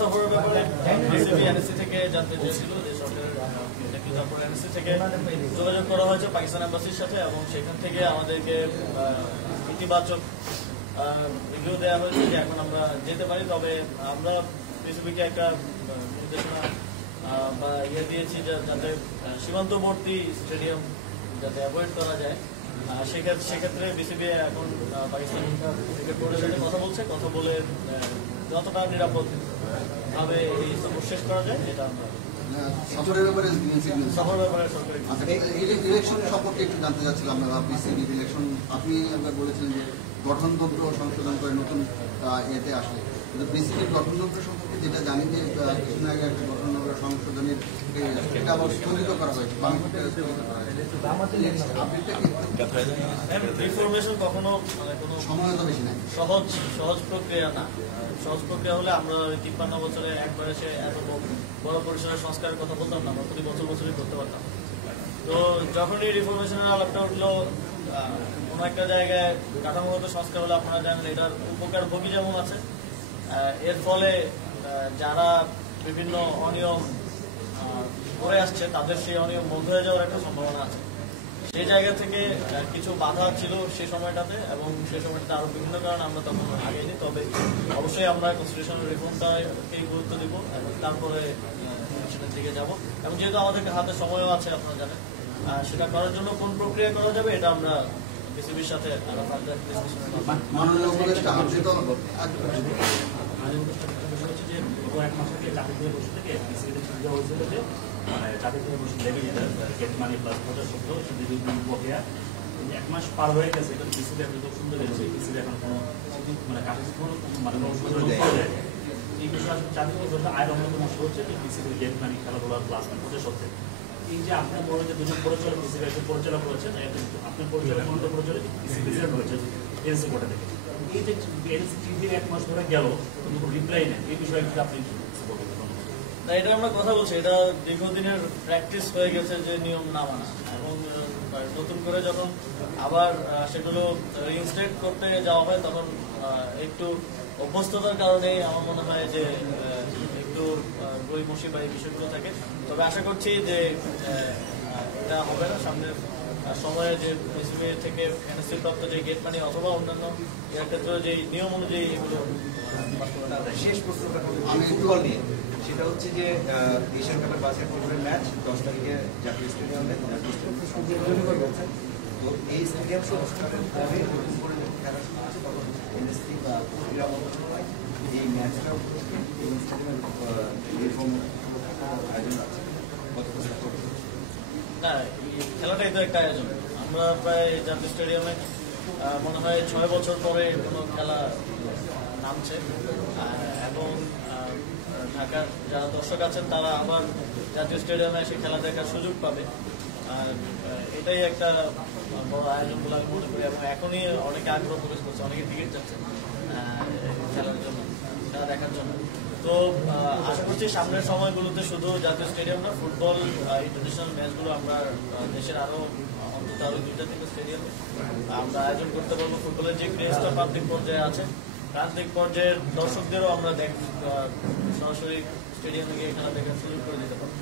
সফরের ব্যাপারে BCB NSC থেকে জানতে চেয়েছিল যে সরকারের তারপর এনএসসি থেকে যোগাযোগ করা হয়েছে পাকিস্তান এম্বাসির সাথে এবং সেখান থেকে আমাদেরকে ইতিবাচক রিভিউ দেওয়া হয়েছে যে এখন আমরা যেতে পারি। তবে আমরা বিসিবিকে একটা নির্দেশনা বা দিয়েছি যাতে সীমান্তবর্তী স্টেডিয়াম যাতে অ্যাভয়েড করা যায়। সেক্ষেত্রে বিসিবি এখন পাকিস্তান ক্রিকেট বোর্ডের সাথে কথা বলে যতটা নিরাপদ ভাবে এই সফর শেষ করা যায় এটা আমরা সফরের ব্যাপারে ইলেকশন সম্পর্কে একটু জানতে চাচ্ছিলাম। বিসিবি ইলেকশন আপনি একবার বলেছিলেন যে গঠনতন্ত্র সংশোধন করে নতুন এতে আসলে, বিসিবির গঠনতন্ত্র সম্পর্কে যেটা জানি যে কিছুদিন আগে একটা গঠনতন্ত্র সংশোধনের এটা আবার স্থগিত করা হয়েছে, রিফরমেশন কখনো কোনো সময় তো বেশি নাই, সহজ প্রক্রিয়া না। সহজ প্রক্রিয়া হলে আমরা 53 বছরে একবারে সে এত বড় পরিসরের সংস্কারের কথা বলতাম না, আমরা প্রতি বছরই করতে পারতাম। তো যখনই রিফরমেশনের আলাপটা উঠলো কোনো একটা জায়গায় কাঠামোগত সংস্কার হলে আপনারা জানেন এটার উপকার ভোগী যেমন আছে, এর ফলে যারা বিভিন্ন অনিয়ম করে আসছে তাদের সেই অনিয়ম বন্ধ হয়ে যাওয়ার একটা সম্ভাবনা আছে। সেই জায়গা থেকে কিছু বাধা ছিল সেই সময়টাতে এবং সেই সময়টাতে আরো বিভিন্ন কারণে আমরা তখন আগেইনি। তবে অবশ্যই আমরা কনস্টিটিউশনাল রিফর্মটাকেই গুরুত্ব দিব এবং তারপরে ইলেকশনের দিকে যাব। এবং যেহেতু আমাদের হাতে সময়ও আছে আপনারা জানেন, সেটা করার জন্য কোন প্রক্রিয়া করা যাবে এটা আমরা বিসিবির সাথে আরো ফার্দার ডিসকাশনের এক মাস পার হয়ে গেছে, বিসিবি সুন্দর হয়েছে। বিসিবি এখন কোনো এই বিষয়ে চাকরি আয়ের অন্যতম অংশ হচ্ছে যে বিসিবির গেট মানি খেলাধুলা প্লাস প্রদেশ হচ্ছে। এই যে আপনার বড় যে দুজন পরিচালক বিসিবি একজন পরিচালক রয়েছেন, আপনার পরিচালক পরিচালক বিসিবি রয়েছে এনএসসি বোর্ডে থেকে। এই যে এনএসসি 1 মাস ধরে গেল কিন্তু রিপ্লাই নেই, এই বিষয়ে আপনি না, এটা আমরা কথা বলছি, এটা দীর্ঘদিনের প্র্যাকটিস হয়ে গেছে যে নিয়ম না মানা এবং নতুন করে যখন আবার সেগুলো রিইনস্টেট করতে যাওয়া হয় তখন একটু অভ্যস্ততার কারণে আমার মনে হয় যে একটু গড়িমসি বা এই বিষয়গুলো থাকে। তবে আশা করছি যে এটা হবে না সামনের সময়ে, যে বিসিবি থেকে এনএসসি প্রাপ্ত যে গেট মানি অথবা অন্যান্য এর ক্ষেত্রে যে নিয়ম অনুযায়ী এগুলো শেষ প্রশ্নটা নিয়ে, সেটা হচ্ছে যে এশিয়ান কাপের বাস্কেটবলের ম্যাচ 10 তারিখে জাতীয় স্টেডিয়ামে তো এই স্টেডিয়াম সংস্কারের পরে নতুন করে খেলা শুরু হচ্ছে তখন এনএসসি বা ক্রীড়া মন্ত্রণালয় এই ম্যাচটাও এই স্টেডিয়ামের রিফর্ম আয়োজন আছে। না, খেলাটাই তো একটা আয়োজন। আমরা প্রায় জাতীয় স্টেডিয়ামে মনে হয় 6 বছর পরে কোনো খেলা নামছে এবং ঢাকার যারা দর্শক আছেন তারা আবার জাতীয় স্টেডিয়ামে এসে খেলা দেখার সুযোগ পাবে। আর এটাই একটা বড় আয়োজন বলে আমি মনে করি এবং এখনই অনেকে আগ্রহ প্রকাশ করছে, অনেকে টিকিট চাচ্ছে খেলার জন্য, খেলা দেখার জন্য। তো আশা করছি সামনের সময়গুলোতে শুধু জাতীয় স্টেডিয়াম না, ফুটবল ইন্টারন্যাশনাল ম্যাচগুলো আমরা দেশের অন্তত আরো 2-3 স্টেডিয়াম আমরা আয়োজন করতে পারবো। ফুটবলের যে ক্রেজটা প্রান্তিক পর্যায়ে আছে, প্রান্তিক পর্যায়ের দর্শকদেরও আমরা সরাসরি স্টেডিয়ামে গিয়ে খেলা দেখার সুযোগ করে দিতে পারবো।